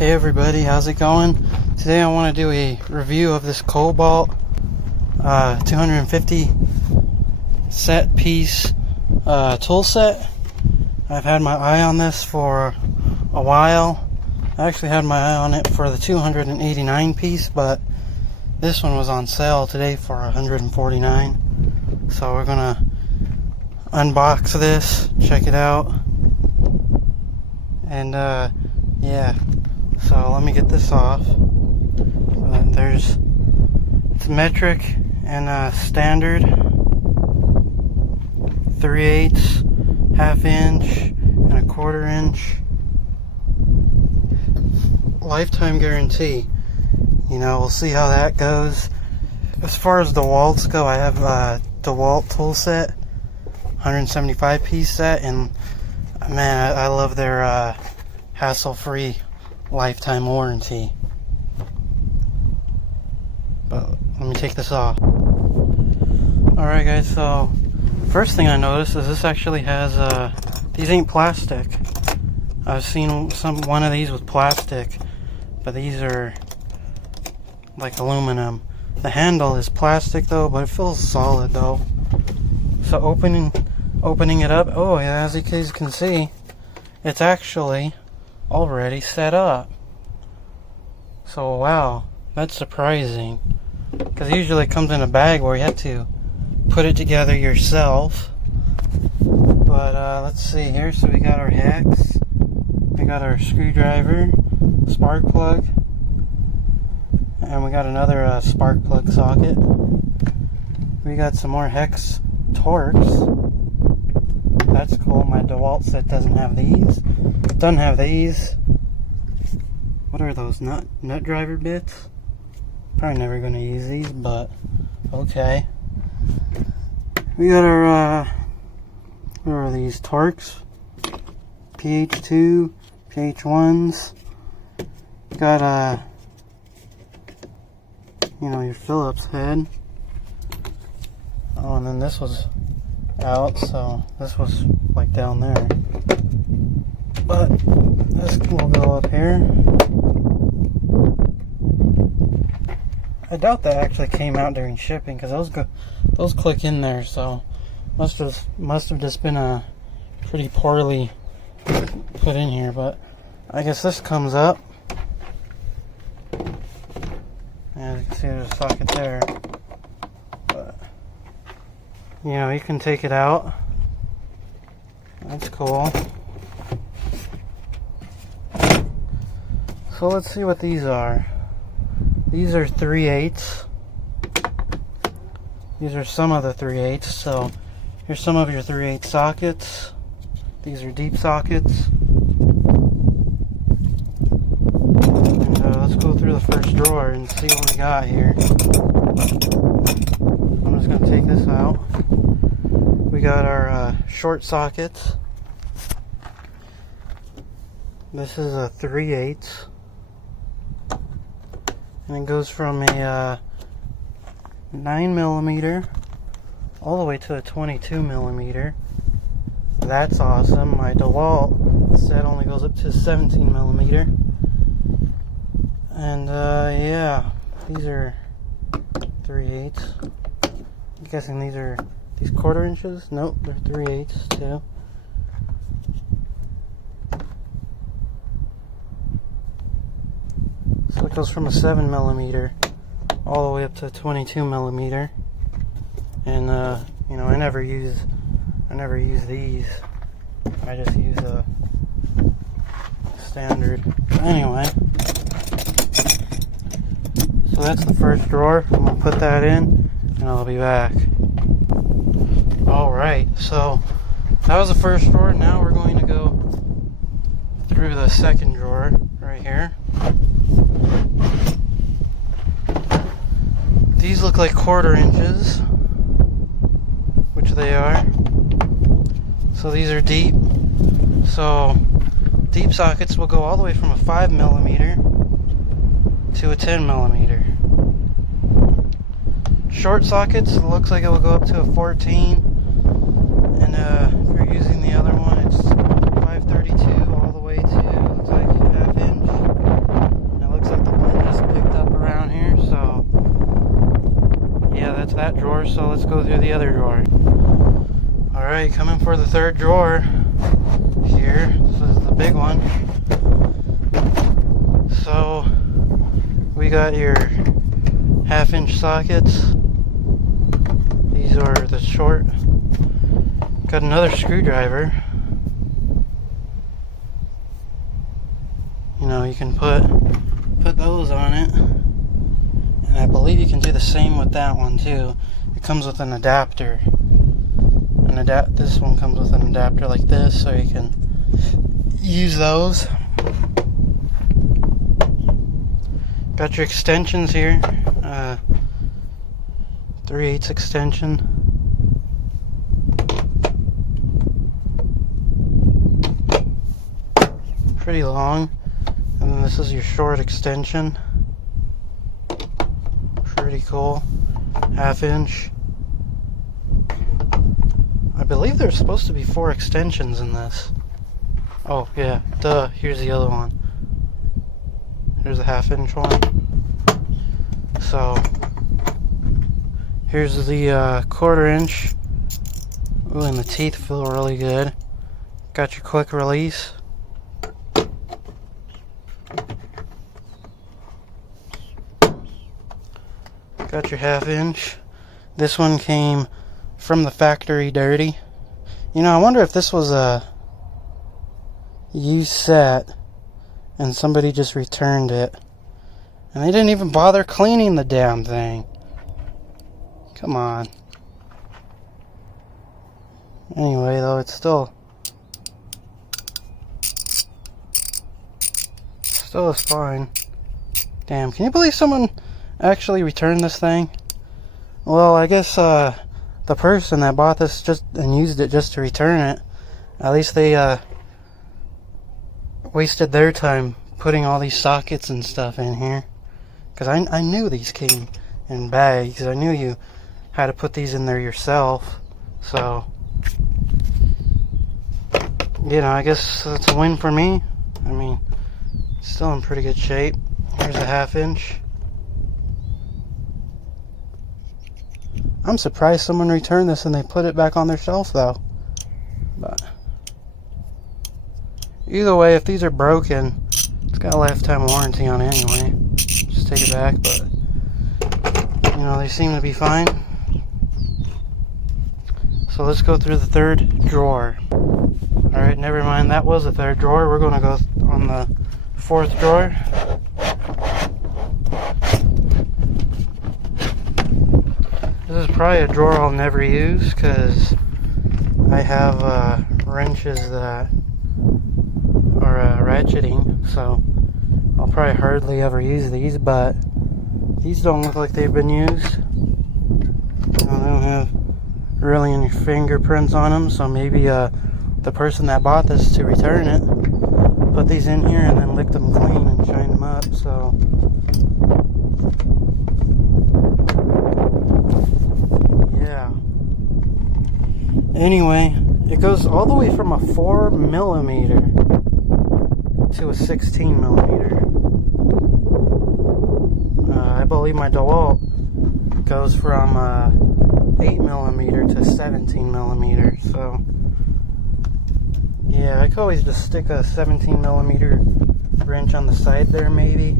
Hey everybody, how's it going? Today I want to do a review of this Kobalt 250 set piece tool set. I've had my eye on this for a while. I actually had my eye on it for the 289 piece, but this one was on sale today for 149. So we're gonna unbox this, check it out, and yeah. So let me get this off. There's it's metric and standard, 3/8, ½ inch, and a 1/4 inch. Lifetime guarantee. You know, we'll see how that goes. As far as DeWalt's go, I have a DeWalt tool set, 175 piece set, and man, I love their hassle-free lifetime warranty. But let me take this off. Alright guys, so first thing I noticed is this actually has these ain't plastic. I've seen one of these with plastic, but these are like aluminum. The handle is plastic though, but it feels solid though. So opening it up, oh yeah, as you guys can see, it's actually already set up. So wow, that's surprising, because usually it comes in a bag where you have to put it together yourself. But let's see here. So we got our hex, we got our screwdriver, spark plug, and we got another spark plug socket. We got some more hex Torx. That's cool. My DeWalt set doesn't have these. Doesn't have these. What are those, nut driver bits? Probably never going to use these, but okay. We got our what are these, Torx, PH2, PH1s. Got you know, your Phillips head. Oh, and then this was out, so this was like down there. But this will go up here. I doubt that actually came out during shipping, because those click in there, so must have just been a pretty poorly put in here. But I guess this comes up. As you can see, there's a socket there. But you know, you can take it out. That's cool. So let's see what these are. These are 3/8. These are some of the 3/8. So here's some of your 3/8 sockets. These are deep sockets. And let's go through the first drawer and see what we got here. I'm just going to take this out. We got our short sockets. This is a 3/8. And it goes from a 9mm all the way to a 22mm. That's awesome. My DeWalt set only goes up to 17mm. And yeah, these are 3/8. I'm guessing these are 1/4 inches. Nope, they're 3/8 too. So it goes from a 7mm all the way up to a 22mm. And you know, I never use these. I just use a standard. Anyway, so that's the first drawer. I'm gonna put that in and I'll be back. Alright, so that was the first drawer. Now we're going to go through the second drawer right here. These look like 1/4 inches, which they are. So these are deep. So deep sockets will go all the way from a 5mm to a 10mm. Short sockets, it looks like it will go up to a 14. And if you're using the other one, it's 532 all the way to, looks like ½ inch. drawer, so let's go through the other drawer. Alright, coming for the third drawer here. This is the big one. So we got your 1/2-inch sockets. These are the short. Got another screwdriver. You know, you can put those on it. And I believe you can do the same with that one too. It comes with an adapter. This one comes with an adapter like this, so you can use those. Got your extensions here. 3/8 extension. Pretty long. And then this is your short extension. Pretty cool. 1/2-inch. I believe there's supposed to be 4 extensions in this. Oh yeah, duh, here's the other one. Here's a 1/2-inch one. So here's the 1/4-inch. Ooh, and the teeth feel really good. Got your quick release. Got your 1/2-inch. This one came from the factory dirty. You know, I wonder if this was a used set and somebody just returned it. And they didn't even bother cleaning the damn thing. Come on. Anyway, though, it's still is fine. Damn, can you believe someone actually returned this thing? Well, I guess the person that bought this and used it just to return it, at least they wasted their time putting all these sockets and stuff in here. Because I knew these came in bags. I knew you had to put these in there yourself. So, you know, I guess that's a win for me. I mean, still in pretty good shape. Here's a 1/2-inch. I'm surprised someone returned this and they put it back on their shelf though. But either way, if these are broken, it's got a lifetime warranty on it anyway. Just take it back, but you know, they seem to be fine. So let's go through the third drawer. Alright, never mind, that was the third drawer. We're going to go on the fourth drawer. This is probably a drawer I'll never use because I have wrenches that are ratcheting, so I'll probably hardly ever use these, but these don't look like they've been used. They don't have really any fingerprints on them, so maybe the person that bought this to return it put these in here and then licked them clean and shined them up, so yeah. Anyway, it goes all the way from a 4mm to a 16mm. I believe my DeWalt goes from 8mm to 17mm, so yeah, I could always just stick a 17mm wrench on the side there maybe.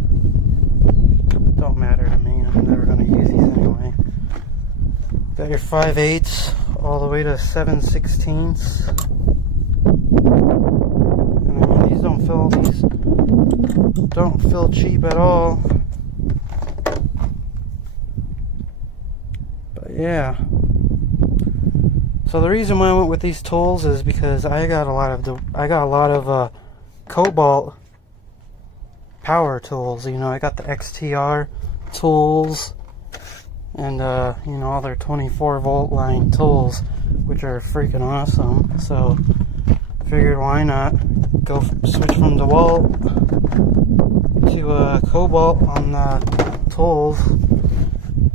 Don't matter to me, I'm never going to use these anyway. Got your 5/8 all the way to 7/16. And I mean, these don't feel cheap at all. But yeah. So the reason why I went with these tools is because I got a lot of Kobalt power tools. You know, I got the XTR tools and you know, all their 24-volt line tools, which are freaking awesome. So figured why not go switch from DeWalt to Kobalt on the tools.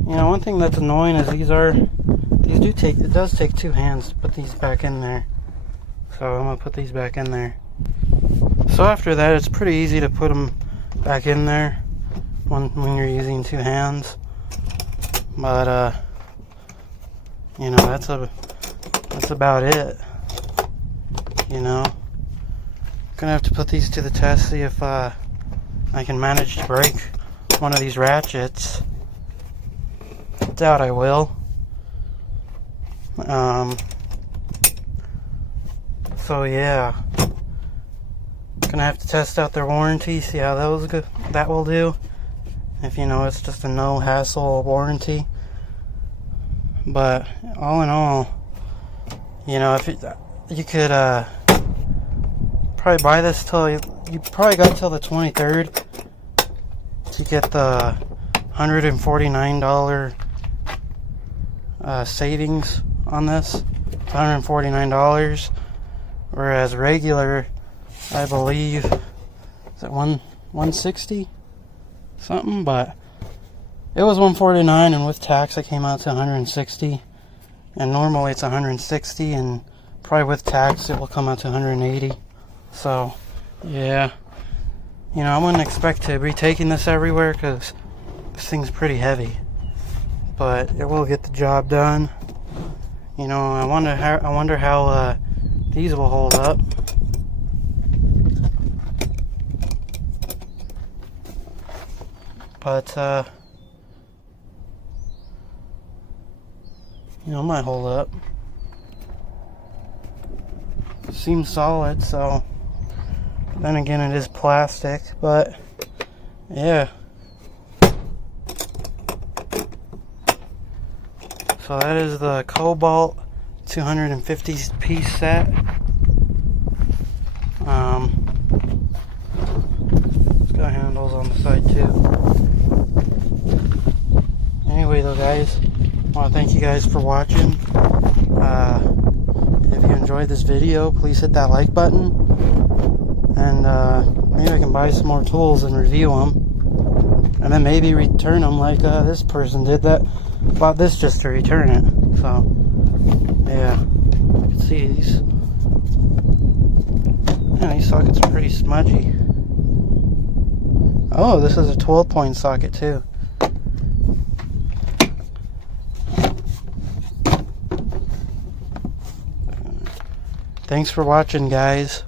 You know, one thing that's annoying is it does take 2 hands to put these back in there. So I'm gonna put these back in there. So after that, it's pretty easy to put them back in there when you're using 2 hands. But you know, that's about it. You know, gonna have to put these to the test, see if I can manage to break one of these ratchets. Doubt I will. So yeah, gonna have to test out their warranty, see how that will do. If, you know, it's just a no hassle warranty. But all in all, you know, if you could probably buy this till you probably got till the 23rd to get the $149 savings on this. It's $149, whereas regular, I believe, is it 160 something, but it was $149, and with tax it came out to $160, and normally it's $160, and probably with tax it will come out to $180. So yeah, you know, I wouldn't expect to be taking this everywhere because this thing's pretty heavy, but it will get the job done. You know, I wonder how these will hold up. But you know, it might hold up. Seems solid, so then again, it is plastic, but yeah. So that is the Kobalt 250 piece set. It's got handles on the side too. Anyway though, guys, I want to thank you guys for watching. If you enjoyed this video, please hit that like button, and maybe I can buy some more tools and review them, and then maybe return them like this person did that bought this just to return it. So yeah, you can see these sockets are pretty smudgy. Oh, this is a 12-point socket too. Thanks for watching, guys.